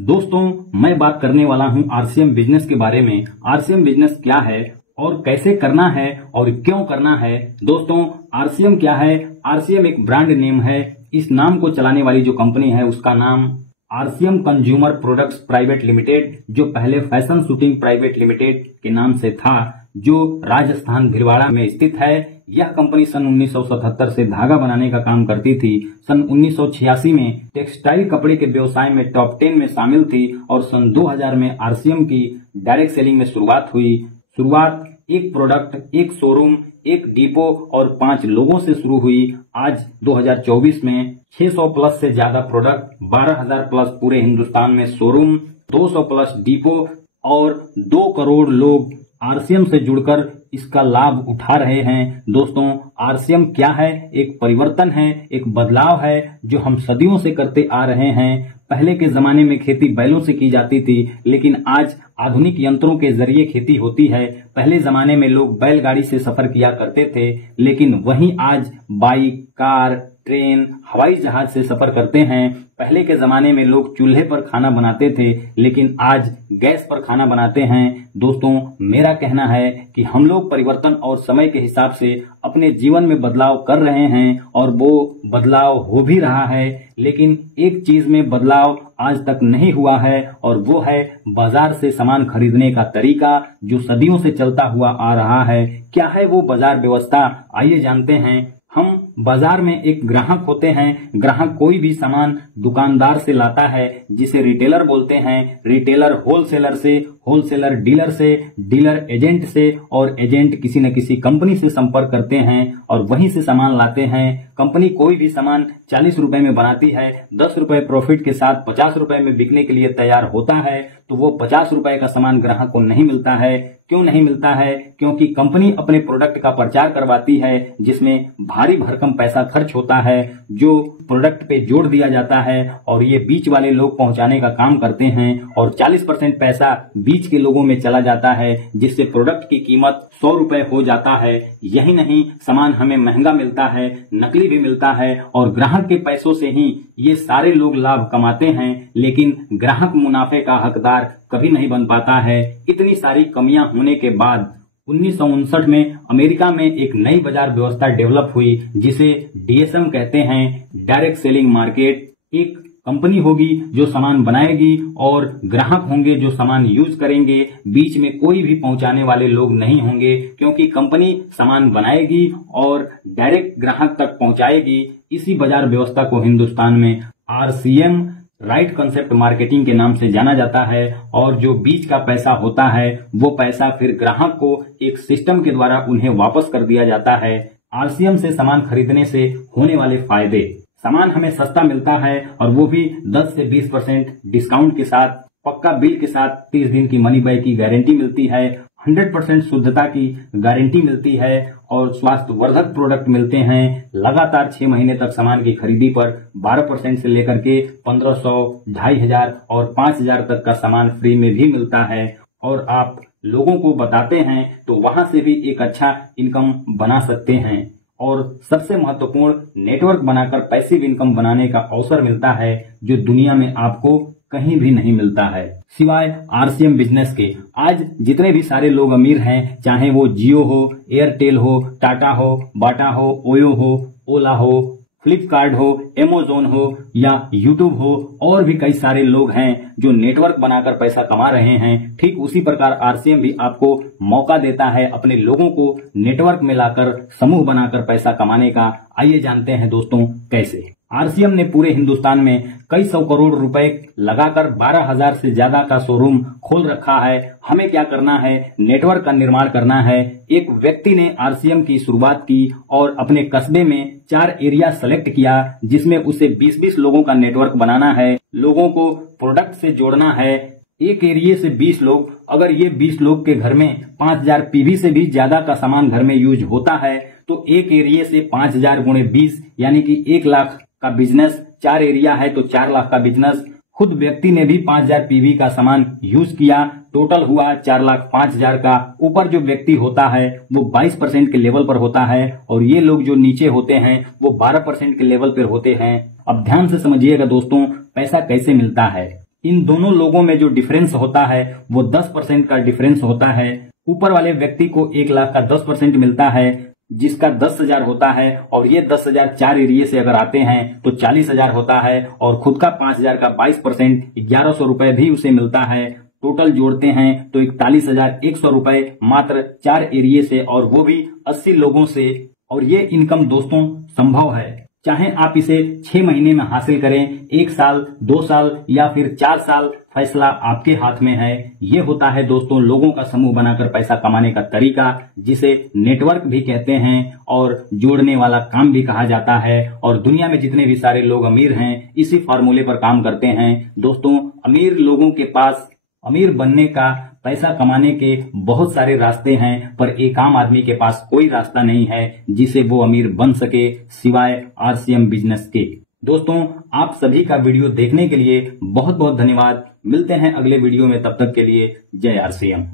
दोस्तों, मैं बात करने वाला हूं आरसीएम बिजनेस के बारे में। आरसीएम बिजनेस क्या है और कैसे करना है और क्यों करना है। दोस्तों, आरसीएम क्या है? आरसीएम एक ब्रांड नेम है। इस नाम को चलाने वाली जो कंपनी है उसका नाम RCM consumer products private limited, जो पहले फैशन शूटिंग प्राइवेट लिमिटेड के नाम से था, जो राजस्थान भिलवाड़ा में स्थित है। यह कंपनी सन 1977 से धागा बनाने का काम करती थी। सन 1986 में टेक्सटाइल कपड़े के व्यवसाय में टॉप 10 में शामिल थी और सन 2000 में आरसीएम की डायरेक्ट सेलिंग में शुरुआत हुई। शुरुआत एक प्रोडक्ट, एक शोरूम, एक डिपो और 5 लोगों से शुरू हुई। आज 2024 में 600 प्लस से ज्यादा प्रोडक्ट, 12,000 प्लस पूरे हिंदुस्तान में शोरूम, 200 प्लस डिपो और 2 करोड़ लोग आरसीएम से जुड़कर इसका लाभ उठा रहे हैं। दोस्तों, आरसीएम क्या है? एक परिवर्तन है, एक बदलाव है जो हम सदियों से करते आ रहे हैं। पहले के जमाने में खेती बैलों से की जाती थी, लेकिन आज आधुनिक यंत्रों के जरिए खेती होती है। पहले जमाने में लोग बैलगाड़ी से सफर किया करते थे, लेकिन वहीं आज बाइक, कार, ट्रेन, हवाई जहाज से सफर करते हैं। पहले के जमाने में लोग चूल्हे पर खाना बनाते थे, लेकिन आज गैस पर खाना बनाते हैं। दोस्तों, मेरा कहना है कि हम लोग परिवर्तन और समय के हिसाब से अपने जीवन में बदलाव कर रहे हैं और वो बदलाव हो भी रहा है। लेकिन एक चीज में बदलाव आज तक नहीं हुआ है और वो है बाजार से सामान खरीदने का तरीका, जो सदियों से चलता हुआ आ रहा है। क्या है वो बाजार व्यवस्था? आइए जानते हैं। हम बाजार में एक ग्राहक होते हैं। ग्राहक कोई भी सामान दुकानदार से लाता है, जिसे रिटेलर बोलते हैं। रिटेलर होलसेलर से, होलसेलर डीलर से, डीलर एजेंट से और एजेंट किसी न किसी कंपनी से संपर्क करते हैं और वहीं से सामान लाते हैं। कंपनी कोई भी सामान 40 रुपए में बनाती है, 10 रुपए प्रॉफिट के साथ 50 रुपए में बिकने के लिए तैयार होता है, तो वो 50 रुपए का सामान ग्राहक को नहीं मिलता है। क्यों नहीं मिलता है? क्योंकि कंपनी अपने प्रोडक्ट का प्रचार करवाती है, जिसमें भारी भरकम पैसा खर्च होता है, जो प्रोडक्ट पे जोड़ दिया जाता है और ये बीच वाले लोग पहुंचाने का काम करते हैं और 40% पैसा बीच के लोगों में चला जाता है, जिससे प्रोडक्ट की कीमत 100 रुपए हो जाता है। यही नहीं, सामान हमें महंगा मिलता है, नकली भी मिलता है और ग्राहक के पैसों से ही ये सारे लोग लाभ कमाते हैं, लेकिन ग्राहक मुनाफे का हकदार कभी नहीं बन पाता है। इतनी सारी कमियां होने के बाद 1959 में अमेरिका में एक नई बाजार व्यवस्था डेवलप हुई, जिसे डीएसएम कहते हैं, डायरेक्ट सेलिंग मार्केट। एक कंपनी होगी जो सामान बनाएगी और ग्राहक होंगे जो सामान यूज करेंगे। बीच में कोई भी पहुंचाने वाले लोग नहीं होंगे, क्योंकि कंपनी सामान बनाएगी और डायरेक्ट ग्राहक तक पहुंचाएगी। इसी बाजार व्यवस्था को हिंदुस्तान में आरसीएम, राइट कंसेप्ट मार्केटिंग के नाम से जाना जाता है। और जो बीच का पैसा होता है, वो पैसा फिर ग्राहक को एक सिस्टम के द्वारा उन्हें वापस कर दिया जाता है। आरसीएम से सामान खरीदने से होने वाले फायदे: सामान हमें सस्ता मिलता है और वो भी 10 से 20% डिस्काउंट के साथ, पक्का बिल के साथ। 30 दिन की मनी बैक की गारंटी मिलती है, 100% शुद्धता की गारंटी मिलती है और स्वास्थ्यवर्धक प्रोडक्ट मिलते हैं। लगातार 6 महीने तक सामान की खरीदी पर 12% से लेकर के 1500, 2500 और 5000 तक का सामान फ्री में भी मिलता है। और आप लोगों को बताते हैं तो वहां से भी एक अच्छा इनकम बना सकते हैं। और सबसे महत्वपूर्ण, नेटवर्क बनाकर पैसिव इनकम बनाने का अवसर मिलता है, जो दुनिया में आपको कहीं भी नहीं मिलता है सिवाय आरसीएम बिजनेस के। आज जितने भी सारे लोग अमीर हैं, चाहे वो जियो हो, एयरटेल हो, टाटा हो, बाटा हो, ओयो हो, ओला हो, फ्लिपकार्ट हो, अमेज़न हो या यूट्यूब हो, और भी कई सारे लोग हैं जो नेटवर्क बनाकर पैसा कमा रहे हैं। ठीक उसी प्रकार आरसीएम भी आपको मौका देता है अपने लोगों को नेटवर्क में लाकर, समूह बनाकर पैसा कमाने का। आइए जानते हैं दोस्तों कैसे। आरसीएम ने पूरे हिंदुस्तान में कई 100 करोड़ रुपए लगाकर 12,000 से ज्यादा का शोरूम खोल रखा है। हमें क्या करना है? नेटवर्क का निर्माण करना है। एक व्यक्ति ने आरसीएम की शुरुआत की और अपने कस्बे में 4 एरिया सेलेक्ट किया, जिसमें उसे 20-20 लोगों का नेटवर्क बनाना है। लोगों को प्रोडक्ट से जोड़ना है। एक एरिया से 20 लोग, अगर ये 20 लोग के घर में 5000 पीवी से भी ज्यादा का सामान घर में यूज होता है, तो एक एरिया से 5000 गुणे 20 यानी कि 1 लाख का बिजनेस। 4 एरिया है तो 4 लाख का बिजनेस। खुद व्यक्ति ने भी 5000 पीवी का सामान यूज किया, टोटल हुआ 4,05,000 का। ऊपर जो व्यक्ति होता है वो 22% के लेवल पर होता है और ये लोग जो नीचे होते हैं वो 12% के लेवल पर होते हैं। अब ध्यान से समझिएगा दोस्तों, पैसा कैसे मिलता है। इन दोनों लोगों में जो डिफरेंस होता है वो 10% का डिफरेंस होता है। ऊपर वाले व्यक्ति को 1 लाख का 10% मिलता है, जिसका 10,000 होता है, और ये 10,000 4 एरिए से अगर आते हैं तो 40,000 होता है, और खुद का 5,000 का 22% 1,100 रुपए भी उसे मिलता है। टोटल जोड़ते हैं तो 41,100 रुपए मात्र 4 एरिए से, और वो भी 80 लोगों से। और ये इनकम दोस्तों संभव है, चाहे आप इसे 6 महीने में हासिल करें, 1 साल, 2 साल या फिर 4 साल, फैसला आपके हाथ में है। ये होता है दोस्तों लोगों का समूह बनाकर पैसा कमाने का तरीका, जिसे नेटवर्क भी कहते हैं और जोड़ने वाला काम भी कहा जाता है। और दुनिया में जितने भी सारे लोग अमीर हैं इसी फार्मूले पर काम करते हैं। दोस्तों अमीर लोगों के पास अमीर बनने का, पैसा कमाने के बहुत सारे रास्ते हैं, पर एक आम आदमी के पास कोई रास्ता नहीं है जिसे वो अमीर बन सके सिवाय आरसीएम बिजनेस के। दोस्तों आप सभी का वीडियो देखने के लिए बहुत बहुत धन्यवाद। मिलते हैं अगले वीडियो में, तब तक के लिए जय आरसीएम।